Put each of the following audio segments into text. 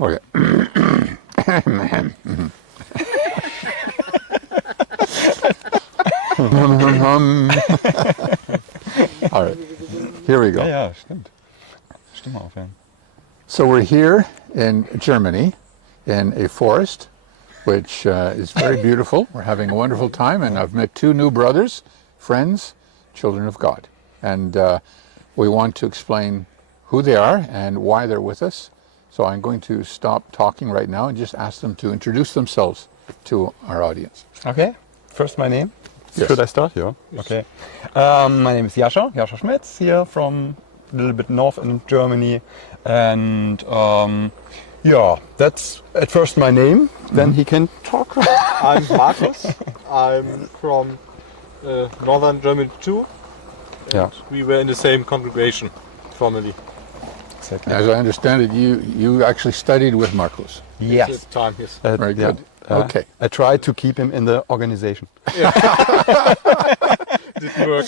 Okay. All right. Here we go. Ja, stimmt. Stimme aufhören. So we're here in Germany in a forest, which is very beautiful. We're having a wonderful time, and I've met two new brothers, friends, children of God. And we want to explain who they are and why they're with us. So I'm going to stop talking right now and just ask them to introduce themselves to our audience. Okay. First, my name. Yes. Should I start? Yeah. Yes. Okay. My name is Jascha Schmitz, here from a little bit north in Germany. And yeah, that's at first my name. Then he can talk. I'm Markus. I'm from northern Germany too. Yeah. We were in the same congregation formerly. Exactly. As I understand it, you actually studied with Markus. Yes. At the time, yes. Very yeah. good. Okay. I tried to keep him in the organization. Didn't work.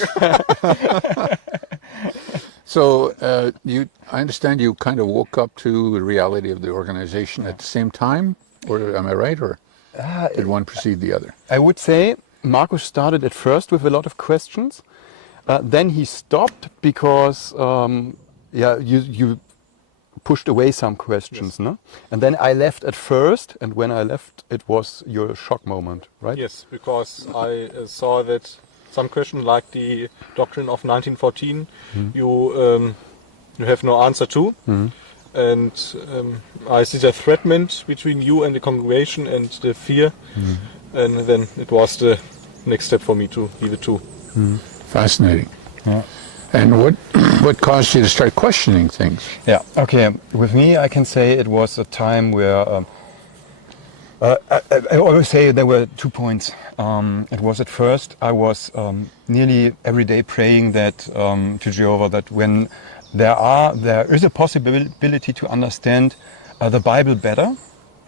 So I understand you kind of woke up to the reality of the organization at the same time, or am I right, or did one precede the other? I would say Markus started at first with a lot of questions. Then he stopped because you pushed away some questions, Yes. no? And then I left at first, and when I left, it was your shock moment, right? Yes, because I saw that some question like the doctrine of 1914, you have no answer to. And I see the threatment between you and the congregation and the fear. And then it was the next step for me to leave it too. Fascinating. Yeah. And what caused you to start questioning things? Yeah, okay. With me, I can say it was a time where I always say there were 2 points. It was at first I was nearly every day praying that to Jehovah that when there is a possibility to understand the Bible better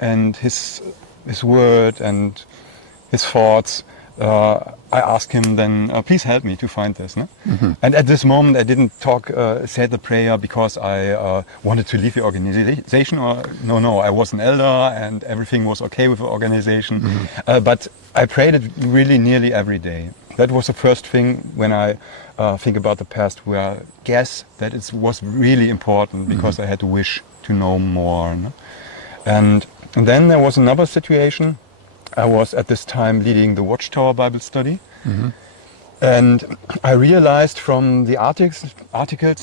and His word and His thoughts. I asked him then, please help me to find this. No? And at this moment, I didn't say the prayer because I wanted to leave the organization. Or no, I was an elder and everything was okay with the organization. But I prayed it really nearly every day. That was the first thing when I think about the past, where I guess that it was really important because I had a wish to know more. No? And then there was another situation. I was at this time leading the Watchtower Bible study, and I realized from the articles,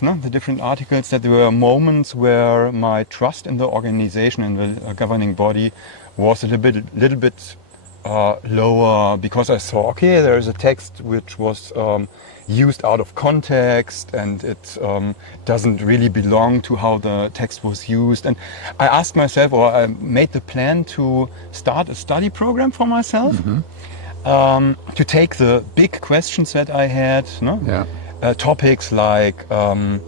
no, the different articles, that there were moments where my trust in the organization and the governing body was a little bit lower, because I saw, okay, there is a text which was used out of context and it doesn't really belong to how the text was used. And I asked myself, or I made the plan to start a study program for myself, to take the big questions that I had, no? Topics like the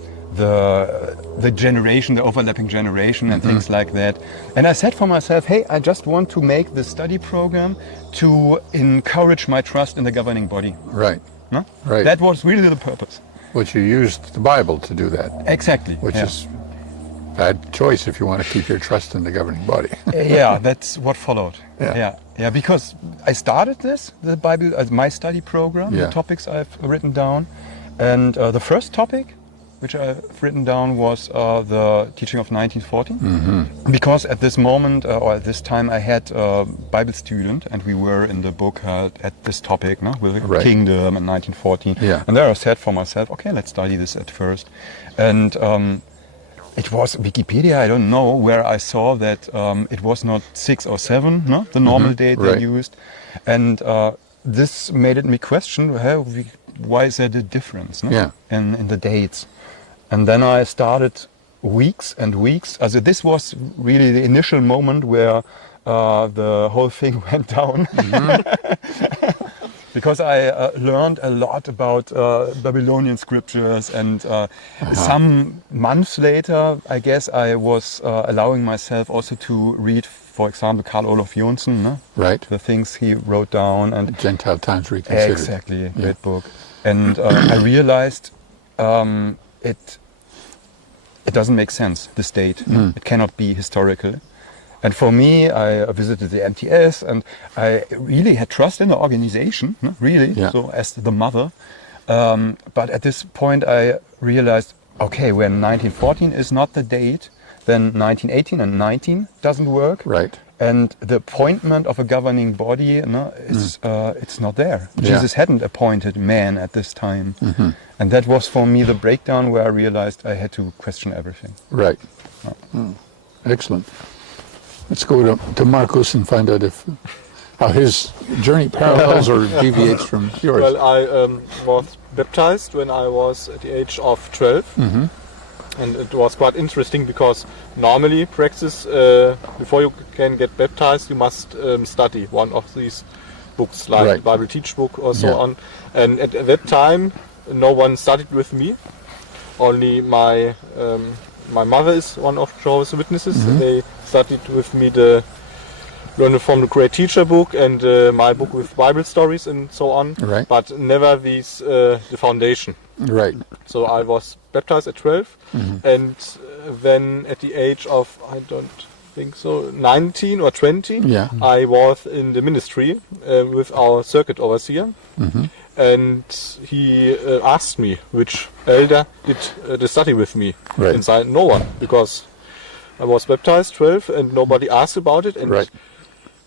generation, the overlapping generation and things like that. And I said for myself, hey, I just want to make the study program to encourage my trust in the governing body. Right. No? Right. That was really the purpose. Which you used the Bible to do that. Exactly. Which is bad choice if you want to keep your trust in the governing body. Yeah, that's what followed. Yeah. Yeah, because I started the Bible as my study program, the topics I've written down. And the first topic which I've written down was the teaching of 1914. Because at this moment, or at this time, I had a Bible student, and we were in the book at this topic, no? With the kingdom and 1914. And there I said for myself, okay, let's study this at first. And it was Wikipedia, I don't know, where I saw that it was not 6 or 7, no? The normal date they used. And this made me question, why is there the difference, no? In the dates? And then I started weeks and weeks. This was really the initial moment where the whole thing went down. Because I learned a lot about Babylonian scriptures, and some months later, I guess I was allowing myself also to read, for example, Carl Olof Jonsson, no? The things he wrote down. And Gentile Times Reconsidered. Exactly, great book. And I realized it doesn't make sense, this date. It cannot be historical. And for me, I visited the MTS, and I really had trust in the organization, really, so as the mother. But at this point, I realized, okay, when 1914 is not the date, then 1918 and 19 doesn't work. Right. And the appointment of a governing body, is it's not there. Jesus hadn't appointed man at this time. And that was for me the breakdown where I realized I had to question everything. Right. Excellent. Let's go to Markus and find out how his journey parallels or deviates from yours. Well, I was baptized when I was at the age of 12. And it was quite interesting because normally practice, before you can get baptized, you must study one of these books, like the Bible Teach book or so on. And at that time, no one studied with me. Only my mother is one of Jehovah's Witnesses. They studied with me the Learn from the Great Teacher book and my book with Bible stories and so on. Right. But never these the foundation. Right. So I was baptized at 12, and then at the age of, I don't think so, 19 or 20, I was in the ministry with our circuit overseer, and he asked me which elder did the study with me. Right. And I, no one, because I was baptized 12 and nobody asked about it. And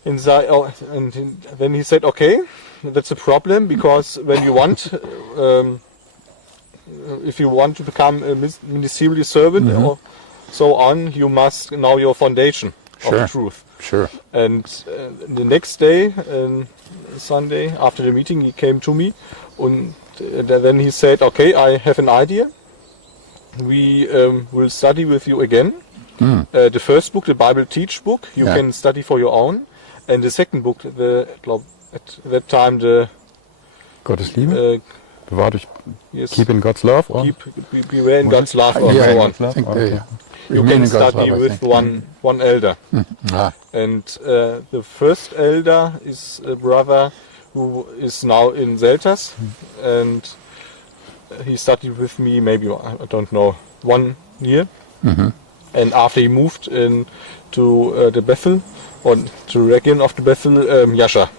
and then he said, okay, that's a problem, because when you want, if you want to become a ministerial servant or so on, you must know your foundation of the truth. Sure. And the next day, Sunday, after the meeting, he came to me, and then he said, okay, I have an idea. We will study with you again. The first book, the Bible Teach book, you can study for your own. And the second book, at that time, the Gottes Liebe? Bewahr dich, yes, keep in God's love? Or? Beware in God's love, or so on. I think You can study with one elder. And the first elder is a brother who is now in Zeltas, and he studied with me maybe, I don't know, 1 year. And after he moved to the Bethel, or to the region of the Bethel, Jascha,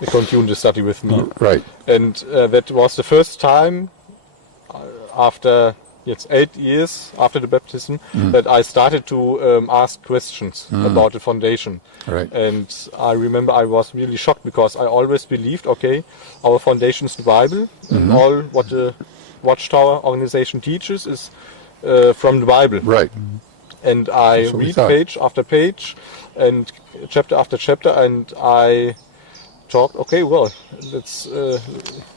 he continued to study with me. Right. And that was the first time after 8 years after the baptism that I started to ask questions about the foundation. Right. And I remember I was really shocked, because I always believed, okay, our foundation is the Bible, and all what the Watchtower organization teaches is from the Bible. Right. And I read page after page and chapter after chapter, and I thought, okay, well, that's a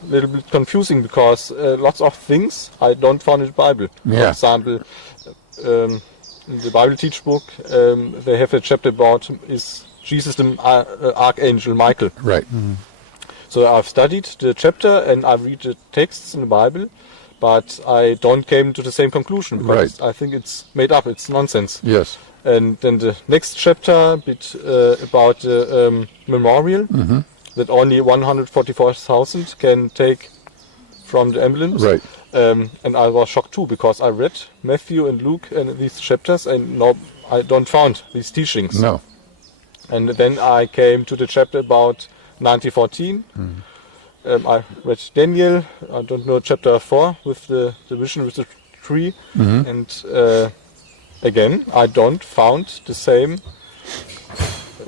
little bit confusing, because lots of things I don't find in the Bible. For example, in the Bible Teach book, they have a chapter about, is Jesus the Archangel Michael? Right. So I've studied the chapter and I read the texts in the Bible, but I don't came to the same conclusion, because I think it's made up, it's nonsense. Yes. And then the next chapter about the memorial, that only 144,000 can take from the ambulance. Right. And I was shocked too, because I read Matthew and Luke and these chapters, and no, I don't found these teachings. No. And then I came to the chapter about 1914. I read Daniel, I don't know, chapter 4 with the vision with the tree, and again I don't found the same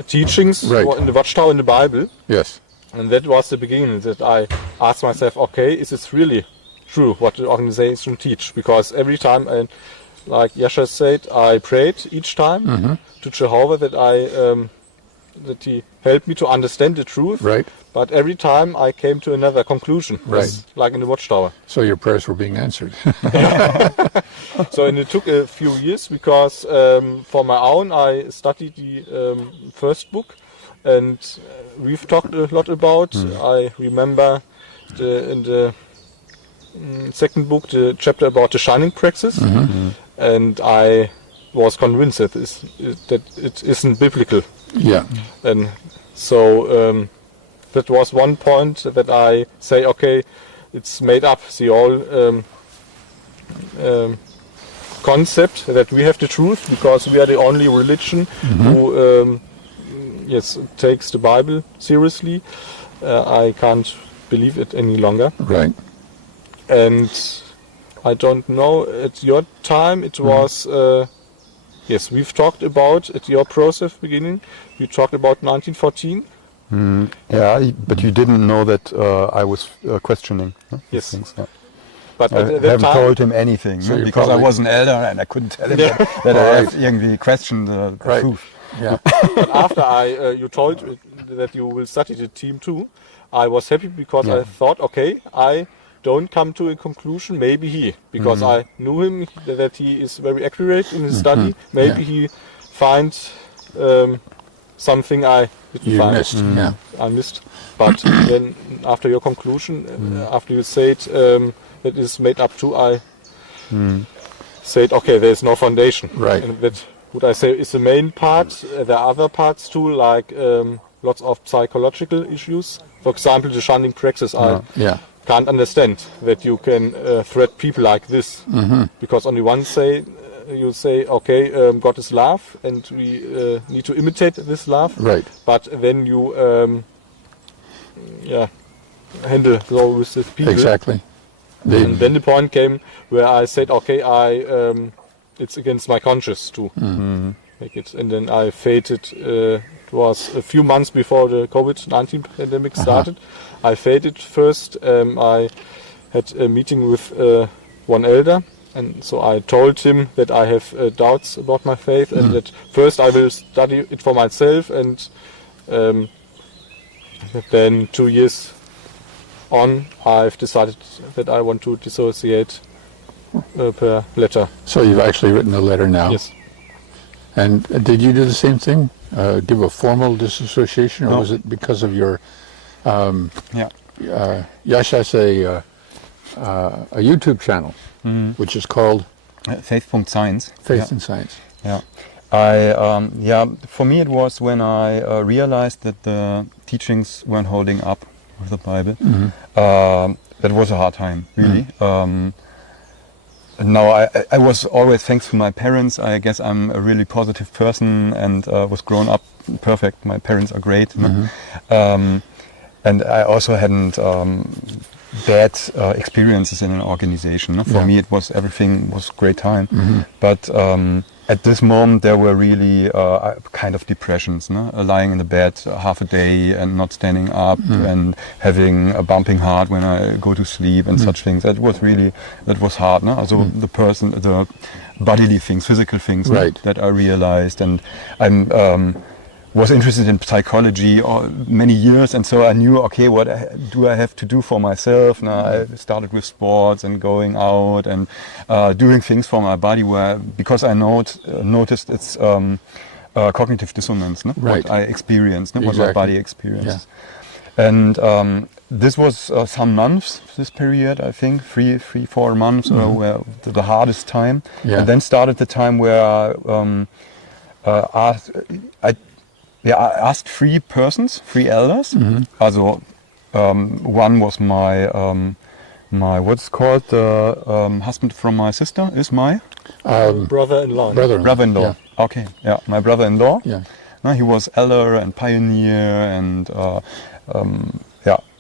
teachings in the Watchtower in the Bible. Yes. And that was the beginning, that I asked myself, okay, is this really true what the organization teach? Because every time, like Jascha said, I prayed each time to Jehovah that he helped me to understand the truth. Right. But every time I came to another conclusion, like in the Watchtower. So your prayers were being answered. So, and it took a few years, because for my own I studied the first book, and we've talked a lot about. I remember in the second book the chapter about the shining praxis, and I was convinced that it isn't biblical. Yeah. And so that was one point that I say, okay, it's made up. See, all concept that we have the truth because we are the only religion who takes the Bible seriously. I can't believe it any longer. Right. And I don't know, at your time it was, we've talked about, at your process beginning, you talked about 1914. Yeah, but you didn't know that I was questioning Yes. things. Yeah. But I at that haven't time, told him anything So you because I probably- was an elder and I couldn't tell him Yeah. that I Right. have irgendwie questioned the Right. truth. Yeah. but after you told that you will study the team too, I was happy because I thought, okay, I don't come to a conclusion, maybe he, because I knew him, that he is very accurate in his study, maybe he finds something I didn't You find. missed. Yeah. I missed. But then after your conclusion, after you said that is made up to, I said, okay, there's no foundation. Right. And that, would I say, is the main part. There are other parts too, like lots of psychological issues. For example, the shunning praxis. I Yeah. can't understand that you can threat people like this. Because on the one side, you say, okay, God is love, and we need to imitate this love. Right. But then you handle so with the people. Exactly. And then the point came where I said, okay, it's against my conscience to make it. And then I faded. It was a few months before the COVID-19 pandemic started. I faded first. I had a meeting with one elder. And so I told him that I have doubts about my faith and that first I will study it for myself, and then 2 years on I've decided that I want to dissociate per letter. So you've actually written a letter now. Yes. And did you do the same thing? Give a formal disassociation, or No. was it because of your Yeah. Jascha has a YouTube channel, which is called Faith.Science. Faith and Science. Yeah. For me it was when I realized that the teachings weren't holding up with the Bible. That was a hard time, really. Now I was always, thanks to my parents, I guess I'm a really positive person and was grown up perfect. My parents are great. And I also hadn't bad experiences in an organization. For me, it was everything was great time. But at this moment, there were really kind of depressions. Lying in the bed half a day and not standing up and having a bumping heart when I go to sleep and such things. That was hard. Also the bodily things, physical things that I realized, and I'm. Was interested in psychology many years, and so I knew, okay, what do I have to do for myself? Now I started with sports and going out and doing things for my body, because I noticed it's cognitive dissonance, what I experienced, what my body experienced. Yeah. And this was some months, this period, I think, 3-4 months, were the hardest time. Yeah. And then started the time where I asked 3 persons, 3 elders. Also, one was my what's called the husband from my sister is my brother-in-law. Brother-in-law. Yeah. Okay, yeah, my brother-in-law. Yeah. He was elder and pioneer, and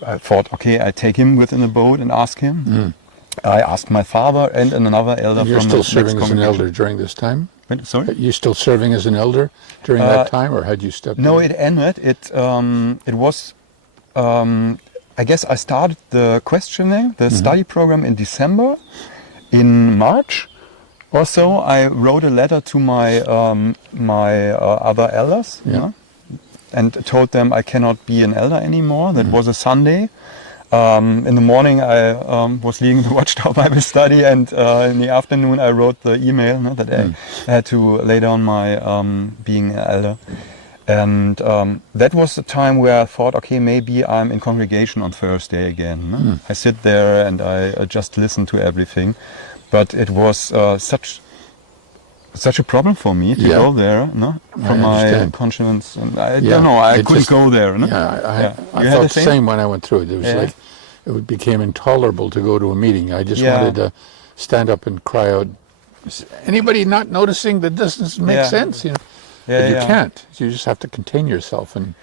I thought, okay, I take him within the boat and ask him. I asked my father and another elder. You're from still the serving next as an elder during this time? Sorry? Are you still serving as an elder during that time, or had you stepped No, in? it ended. It was, I guess I started the questioning, the study program in December. In March or so, I wrote a letter to my other elders, and told them I cannot be an elder anymore. That was a Sunday. In the morning I was leading the Watchtower Bible study, and in the afternoon I wrote the email that I had to lay down my being an elder. And that was the time where I thought, okay, maybe I'm in congregation on Thursday again. I sit there and I just listen to everything. But it was such a problem for me to go there, from my conscience, and I don't know, I couldn't go there. I felt the same when I went through it. It was like it became intolerable to go to a meeting. I just wanted to stand up and cry out Is anybody not noticing that this doesn't make sense? You know, but you can't. You just have to contain yourself and.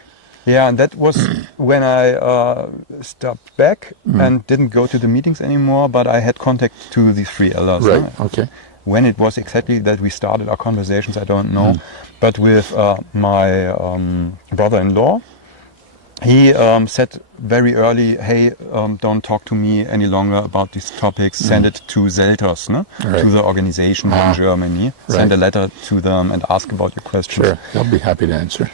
Yeah, and that was when I stepped back and didn't go to the meetings anymore, but I had contact to the three elders. Right, okay. When it was exactly that we started our conversations, I don't know. But with my brother-in-law, he said very early, hey, don't talk to me any longer about these topics. Send it to Zelters, no? Right. To the organization in Germany. Send a letter to them and ask about your questions. Sure, they'll be happy to answer.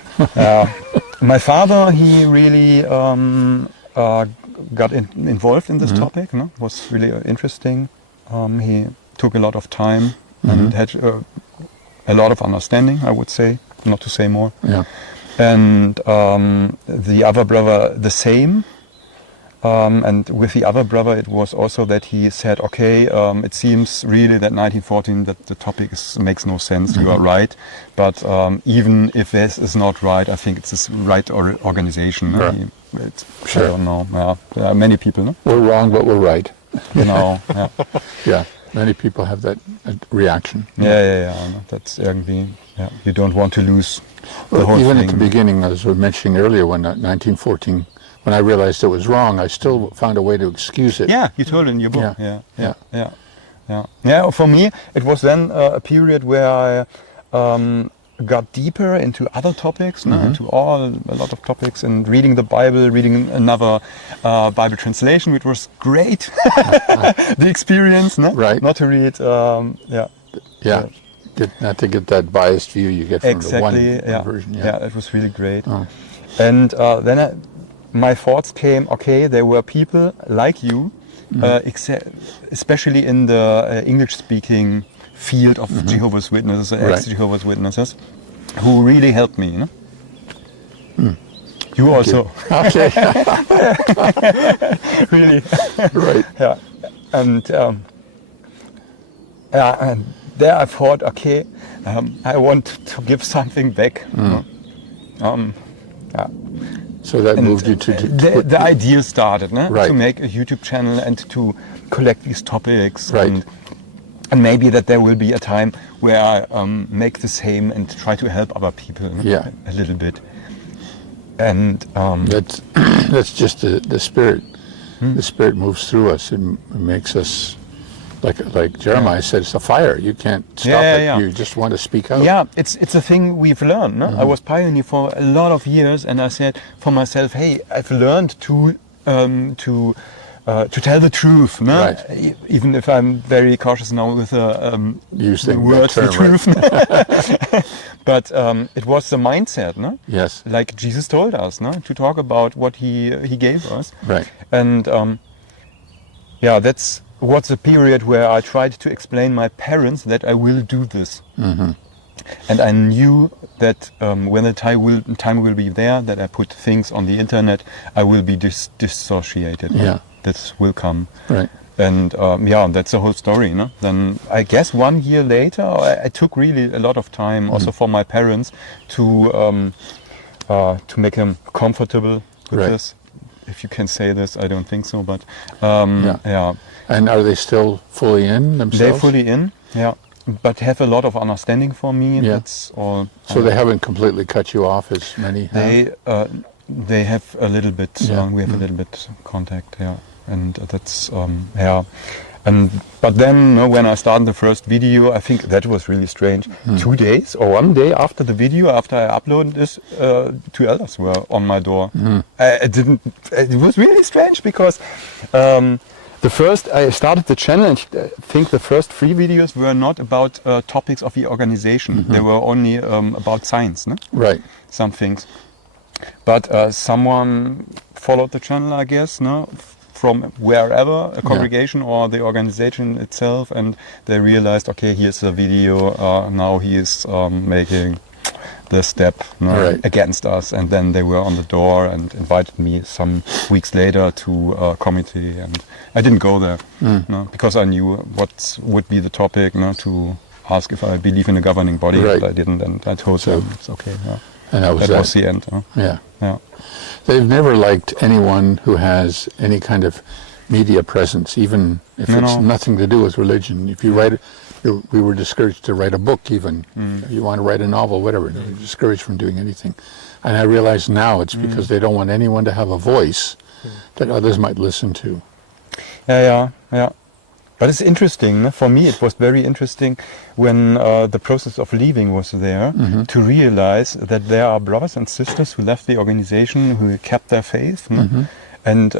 My father, he really got involved in this topic. No? Was really interesting. He took a lot of time and had a lot of understanding, I would say, not to say more. Yeah. And the other brother, the same. And with the other brother, it was also that he said, okay, it seems really that 1914, that the topic makes no sense, you are right. But even if this is not right, I think it's the right organization. Right. I don't know. There are many people, no? We're wrong, but we're right. No. Yeah, many people have that reaction. Yeah. That's irgendwie, you don't want to lose the whole Even thing. at the beginning, as we were mentioning earlier, when 1914, when I realized it was wrong, I still found a way to excuse it. Yeah, you told it in your book. Yeah. Yeah, for me, it was then a period where I got deeper into other topics, into a lot of topics, and reading the Bible, reading another Bible translation, which was great. The experience, no? Right. Not to read, Yeah. Not to get that biased view you get from the one Exactly, version. Yeah, it was really great. Oh. And then my thoughts came, okay, there were people like you, especially in the English-speaking field of Jehovah's Witnesses, ex-Jehovah's Witnesses, who really helped me, you know? You also. Okay. Really. Right. Yeah. And and there I thought, okay, I want to give something back. So that moved you to the idea started, no? Right. To make a YouTube channel and to collect these topics. Right. And maybe that there will be a time where I make the same and try to help other people a little bit. And that's just the spirit. The spirit moves through us and makes us, like Jeremiah said, it's a fire. You can't stop it. You just want to speak out. Yeah, it's a thing we've learned. No? I was pioneer for a lot of years, and I said for myself, hey, I've learned to tell the truth. No? Right. Even if I'm very cautious now with using the word that term, the truth. right. But it was the mindset, no? Yes. Like Jesus told us, no? To talk about what he gave us. Right. And that's what's the period where I tried to explain my parents that I will do this. And I knew that when the time will be there, that I put things on the internet, I will be dissociated. Yeah. This will come. Right. And that's the whole story. No? Then I guess 1 year later, I took really a lot of time also for my parents to make them comfortable with this. If you can say this, I don't think so, but And are they still fully in themselves? They're fully in, but have a lot of understanding for me. Yeah. That's all. So they haven't completely cut you off as many have? They have a little bit. We have a little bit contact. And that's but then when I started the first video, I think that was really strange. 2 days or 1 day after the video, after I uploaded this, 2 elders were on my door. It was really strange because I started the channel, and I think the first 3 videos were not about topics of the organization. They were only about science, no? Right. Some things. But someone followed the channel, I guess, no? From wherever, a congregation or the organization itself, and they realized, okay, here's a video, now he is making the step against us, and then they were on the door and invited me some weeks later to a committee, and I didn't go there because I knew what would be the topic, to ask if I believe in a governing body, but I didn't, and I told them it's okay. And that was the end. Yeah. They've never liked anyone who has any kind of media presence, even if it's nothing to do with religion. If we were discouraged to write a book even. You want to write a novel, whatever. You're discouraged from doing anything. And I realize now it's because they don't want anyone to have a voice that others might listen to. Yeah. But it's interesting. For me, it was very interesting when the process of leaving was there to realize that there are brothers and sisters who left the organization, who kept their faith. And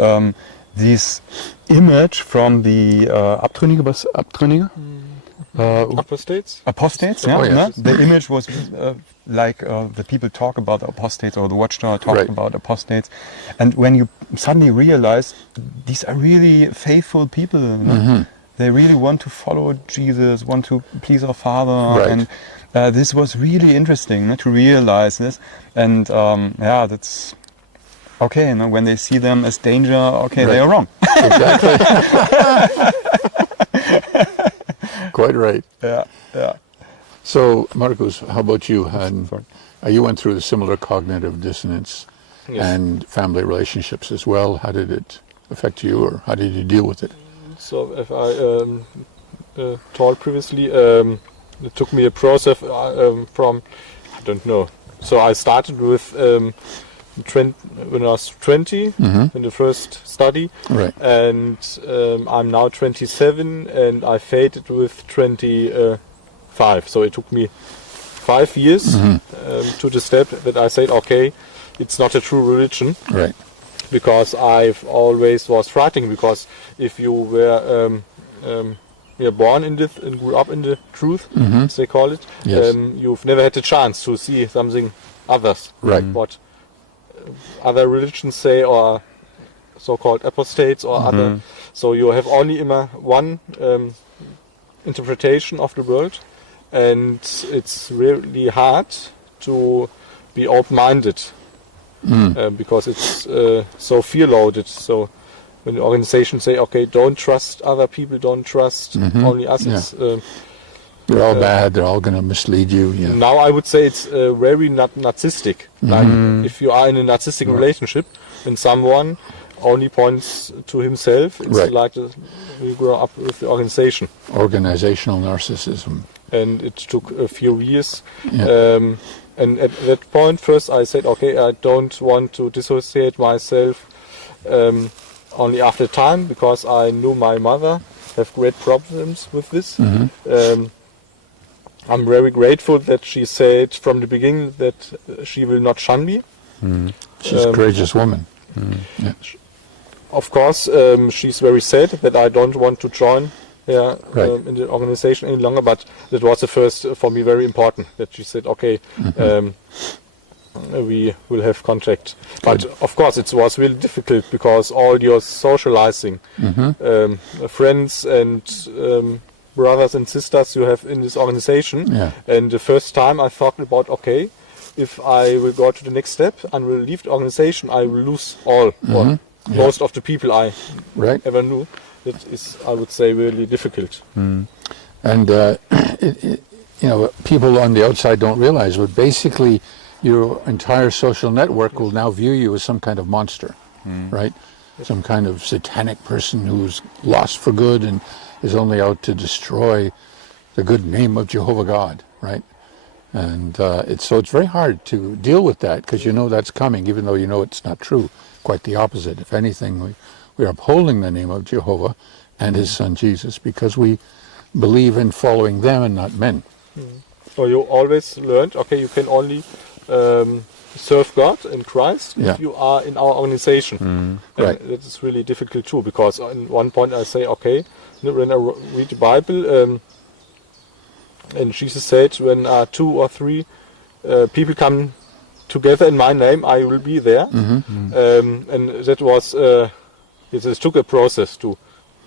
this image from the Abtrünnige? Apostates? Apostates, yeah. Oh, yes. The image was like the people talk about apostates, or the watchtower talked about apostates. And when you suddenly realize these are really faithful people, they really want to follow Jesus, want to please our Father. Right. And this was really interesting to realize this. And that's okay. When they see them as danger, they are wrong. Exactly. Quite right. Yeah. So, Markus, how about you? You went through the similar cognitive dissonance and family relationships as well. How did it affect you, or how did you deal with it? So, if I told previously, it took me a process from, I don't know. So I started with when I was 20 in the first study, and I'm now 27, and I faded with 25. So it took me 5 years to the step that I said, okay, it's not a true religion, because I've always was frightened. Because if you were born in this and grew up in the truth, as they call it, you've never had the chance to see something others, what other religions say, or so-called apostates or other. So you have only one interpretation of the world, and it's really hard to be open-minded because it's so fear-loaded. So when the organizations say, okay, don't trust other people, don't trust only us, it's they're all bad, they're all going to mislead you. Now I would say it's very narcissistic. Like if you are in a narcissistic relationship and someone only points to himself, it's like you grow up with the organization. Organizational narcissism. And it took a few years. And at that point, first I said, okay, I don't want to dissociate myself only after time, because I knew my mother have great problems with this. I'm very grateful that she said from the beginning that she will not shun me. She's a courageous woman. Of course, she's very sad that I don't want to join in the organization any longer, but that was the first, for me, very important, that she said, okay, we will have contact. But of course it was really difficult, because all your socializing, friends and brothers and sisters you have in this organization, and the first time I thought about, okay, if I will go to the next step and will leave the organization, I will lose all or most of the people I ever knew. That is, I would say, really difficult. And people on the outside don't realize, but basically your entire social network will now view you as some kind of monster, right? Some kind of satanic person who's lost for good and is only out to destroy the good name of Jehovah God, right? And it's very hard to deal with that, because you know that's coming, even though you know it's not true. Quite the opposite. If anything, we are upholding the name of Jehovah and his son Jesus, because we believe in following them and not men. So you always learned, okay, you can only serve God and Christ if you are in our organization. And that is really difficult too, because at one point I say, okay, when I read the Bible, and Jesus said, when 2 or 3 people come together in my name, I will be there. And that was, it took a process to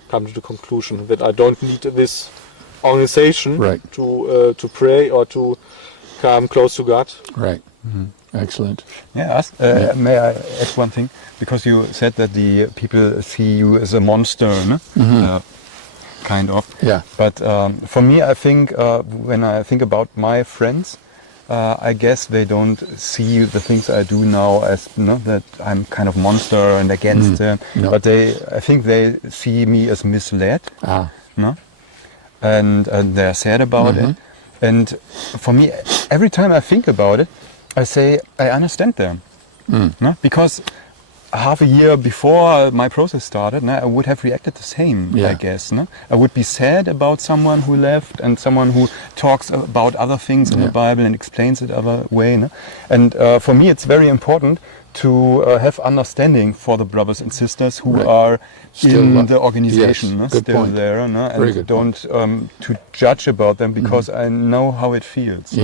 come to the conclusion that I don't need this organization to pray or to come close to God. Excellent. May I add one thing? Because you said that the people see you as a monster, no? Kind of. But for me, I think when I think about my friends, I guess they don't see the things I do now as that I'm kind of monster and against them. But I think they see me as misled. and they're sad about it. And for me, every time I think about it, I say, I understand them. No? Because half a year before my process started, no, I would have reacted the same, I guess. No? I would be sad about someone who left and someone who talks about other things in the Bible and explains it other way. No? And for me, it's very important to have understanding for the brothers and sisters who are still in the organization, no? Still there, no? And don't to judge about them because I know how it feels. We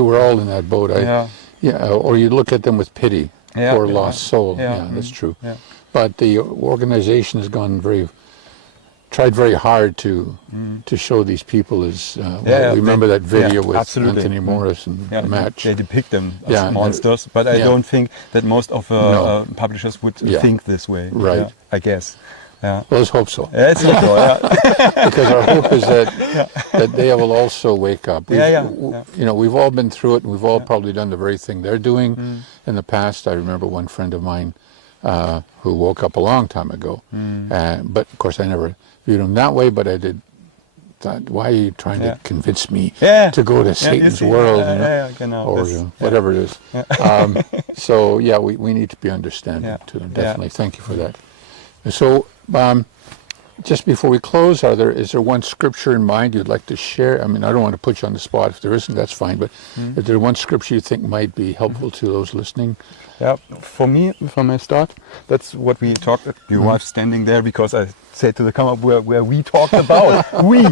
were all in that boat. Or you look at them with pity. Poor lost soul. That's true. But the organization has tried very hard to show these people as remember that video with Anthony Morris and the match. They depict them as monsters, but I don't think that most of publishers would think this way. Right. I guess. Well, let's hope so. Let's hope so. Because our hope is that they will also wake up. You know, we've all been through it, and we've all probably done the very thing they're doing in the past. I remember one friend of mine who woke up a long time ago, but of course I never viewed him that way. But I thought, why are you trying to convince me to go to Satan's world, or whatever it is? So we need to be understanding too. Definitely, thank you for that. So, just before we close, is there one scripture in mind you'd like to share? I mean, I don't want to put you on the spot. If there isn't, that's fine. But is there one scripture you think might be helpful to those listening? Yeah, for me, if I may start, that's what we talked. Your wife standing there because I said to the camera where we talked about we.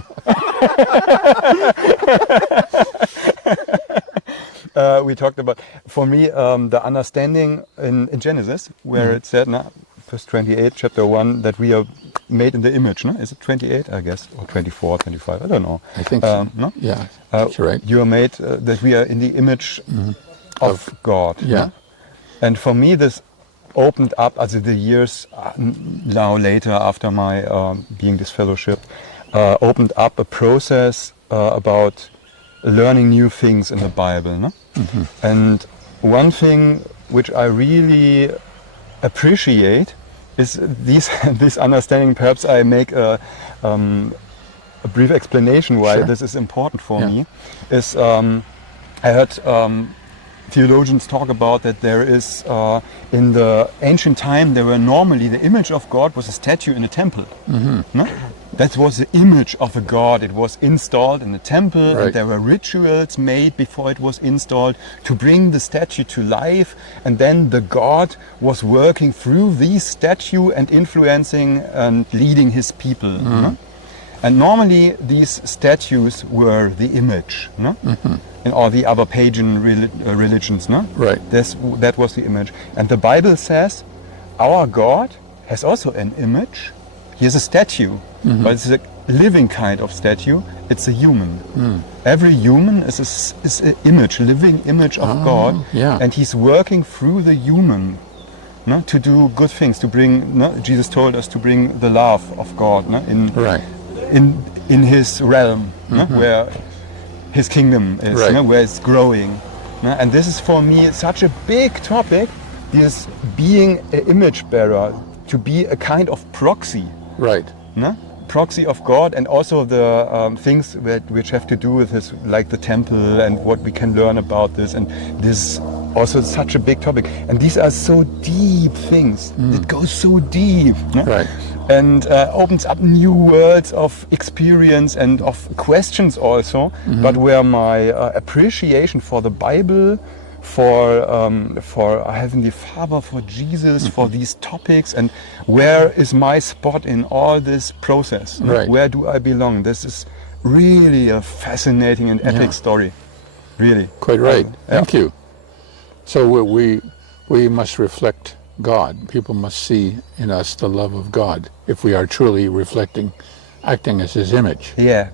We talked about, for me, the understanding in Genesis where it said, verse 28, chapter 1, that we are made in the image, no? Is it 28, I guess, or 24, 25, I don't know. I think so. No? Yeah, that's right. You are made, that we are in the image of God. Yeah. No? And for me, this opened up, as the years now later, after my being this fellowship, opened up a process about learning new things in the Bible. No? And one thing which I really appreciate is this understanding. Perhaps I make a brief explanation why this is important for me. Is I heard theologians talk about that there is in the ancient time there were normally the image of God was a statue in a temple. No? That was the image of a god. It was installed in the temple, and there were rituals made before it was installed to bring the statue to life. And then the god was working through this statue and influencing and leading his people. No? And normally these statues were the image, no? In all the other pagan religions. No? That was the image. And the Bible says our God has also an image. He is a statue, but it's a living kind of statue. It's a human. Every human is an image, living image of God, and He's working through the human, no, to do good things, to bring. No, Jesus told us to bring the love of God, no, in His realm, no, where His kingdom is, no, where it's growing, no? And this is for me such a big topic. This being an image bearer, to be a kind of proxy. No? Proxy of God, and also the things which have to do with His, like the temple and what we can learn about this. And this is also such a big topic. And these are so deep things. It goes so deep. No? And opens up new worlds of experience and of questions also. But where my appreciation for the Bible, for Heavenly Father, for Jesus, for these topics, and where is my spot in all this process? Where do I belong? This is really a fascinating and epic story. Really. Quite right. Thank you. So we must reflect God. People must see in us the love of God if we are truly acting as His image. Of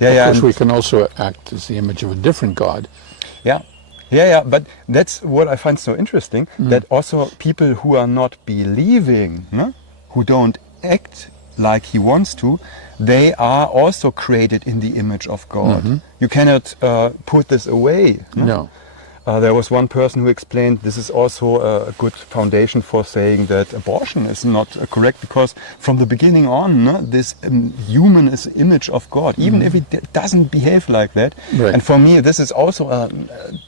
course, we can also act as the image of a different God. But that's what I find so interesting, that also people who are not believing, no? Who don't act like He wants to, they are also created in the image of God. You cannot put this away. No. there was one person who explained this is also a good foundation for saying that abortion is not correct, because from the beginning on, this human is image of God, even if it doesn't behave like that. Right. And for me, this is also a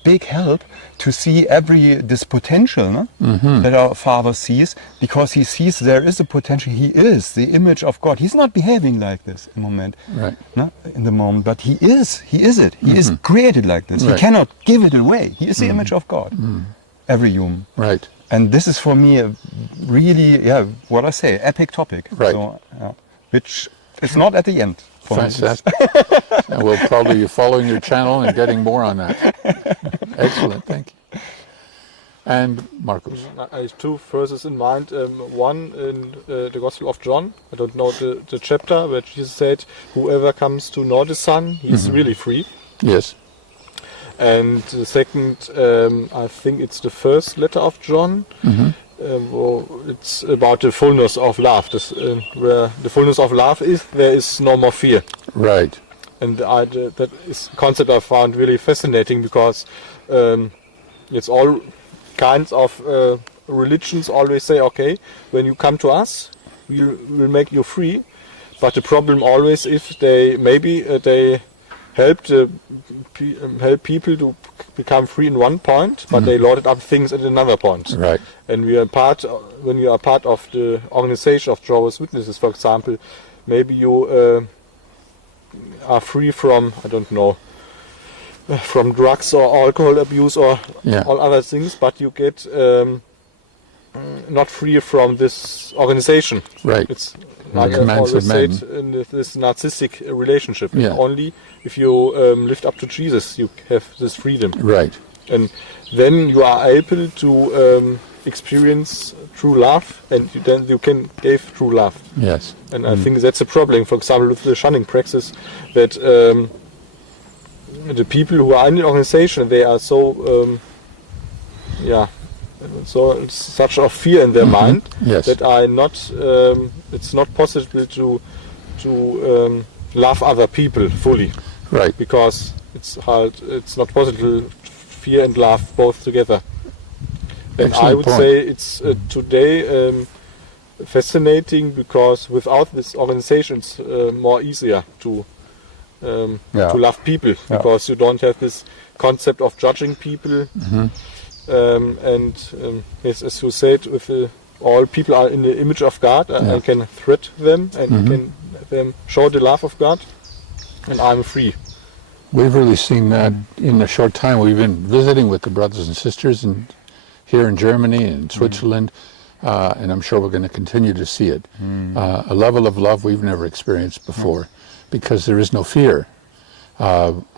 big help to see this potential that our Father sees, because he sees there is a potential. He is the image of God. He's not behaving like this in the moment, in the moment, but he is it. He is created like this. Right. He cannot give it away. He is the image of God, every human. Right. And this is for me a really, what I say, epic topic. Right. So, which is not at the end. For me. Fantastic. And we'll probably be following your channel and getting more on that. Excellent, thank you. And Markus. I have two verses in mind. One in the Gospel of John. I don't know the chapter, where Jesus said, "Whoever comes to know the Son, he's really free." Yes. And the second, I think it's the first letter of John. It's about the fullness of love. Where the fullness of love is, there is no more fear. Right. And that is a concept I found really fascinating, because it's all kinds of religions always say, okay, when you come to us, we'll make you free. But the problem always, if they help people to become free in one point, but they loaded up things at another point. Right. And when you are part of the organization of Jehovah's Witnesses, for example, maybe you are free from, I don't know, from drugs or alcohol abuse or all other things, but you get not free from this organization. Right. It's the like I've commands always of men. said, in this narcissistic relationship. Yeah. Only if you lift up to Jesus, you have this freedom. Right. And then you are able to experience true love, and then you can give true love. Yes. And I think that's a problem, for example, with the shunning praxis, that the people who are in the organization, they are so, so it's such a fear in their mind Yes. that it's not possible to love other people fully. Right. Because it's not possible to fear and love both together. And Excellent I would point. say it's today fascinating, because without this organization it's more easier to love people, because you don't have this concept of judging people. Yes, as you said, with all people are in the image of God, I can threat them and can them show the love of God, and I'm free. We've really seen that in a short time. We've been visiting with the brothers and sisters here in Germany and Switzerland, and I'm sure we're going to continue to see it. A level of love we've never experienced before, because there is no fear.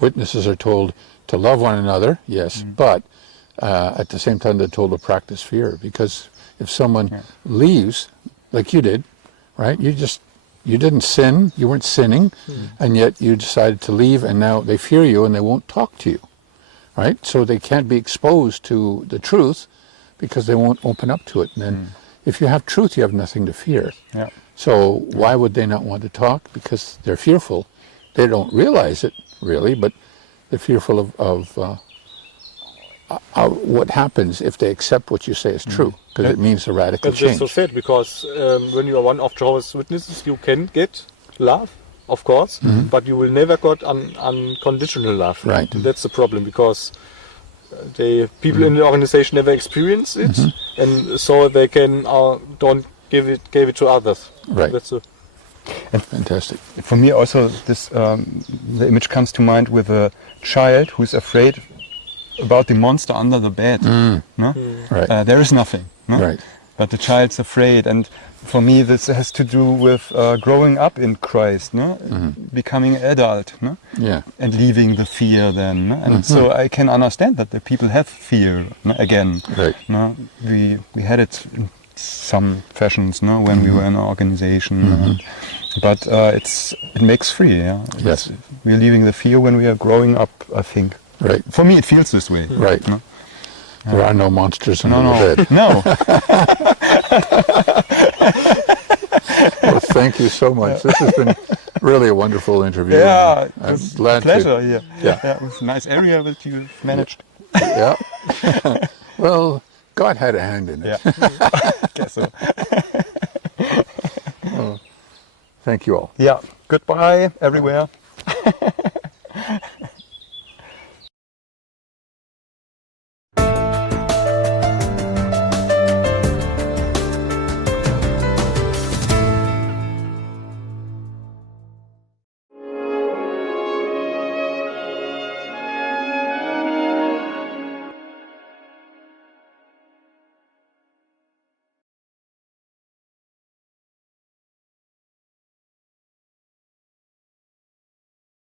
Witnesses are told to love one another, yes, but at the same time they're told to practice fear, because if someone leaves, like you did, right, you didn't sin, you weren't sinning, and yet you decided to leave, and now they fear you and they won't talk to you, right? So they can't be exposed to the truth because they won't open up to it. And then if you have truth, you have nothing to fear. Yeah. So why would they not want to talk? Because they're fearful. They don't realize it, really, but they're fearful of what happens if they accept what you say is true, because it means a radical That's just change. so sad, because when you are one of Jehovah's Witnesses, you can get love, of course, but you will never get unconditional love. Right. And that's the problem, because the people in the organization never experience it, and so they can don't give it to others. Right. That's a Fantastic. For me also, this the image comes to mind with a child who's afraid about the monster under the bed. No? Right. There is nothing. No? Right. But the child's afraid, and for me this has to do with growing up in Christ, no? Becoming adult, no? Yeah. And leaving the fear then. No? And so I can understand that the people have fear, no? Again. Right. No? We had it in some fashions, no? When we were in an organization. But it makes free. Yeah? Yes. We're leaving the fear when we are growing up, I think. Right. For me, it feels this way. Right. No? There are no monsters under the bed. No. Well, thank you so much. This has been really a wonderful interview. Yeah, I'm it's a glad pleasure. to. Yeah. It was a nice area that you managed. Yeah. Well, God had a hand in it. Yeah. Guess so. Thank you all. Yeah. Goodbye everywhere.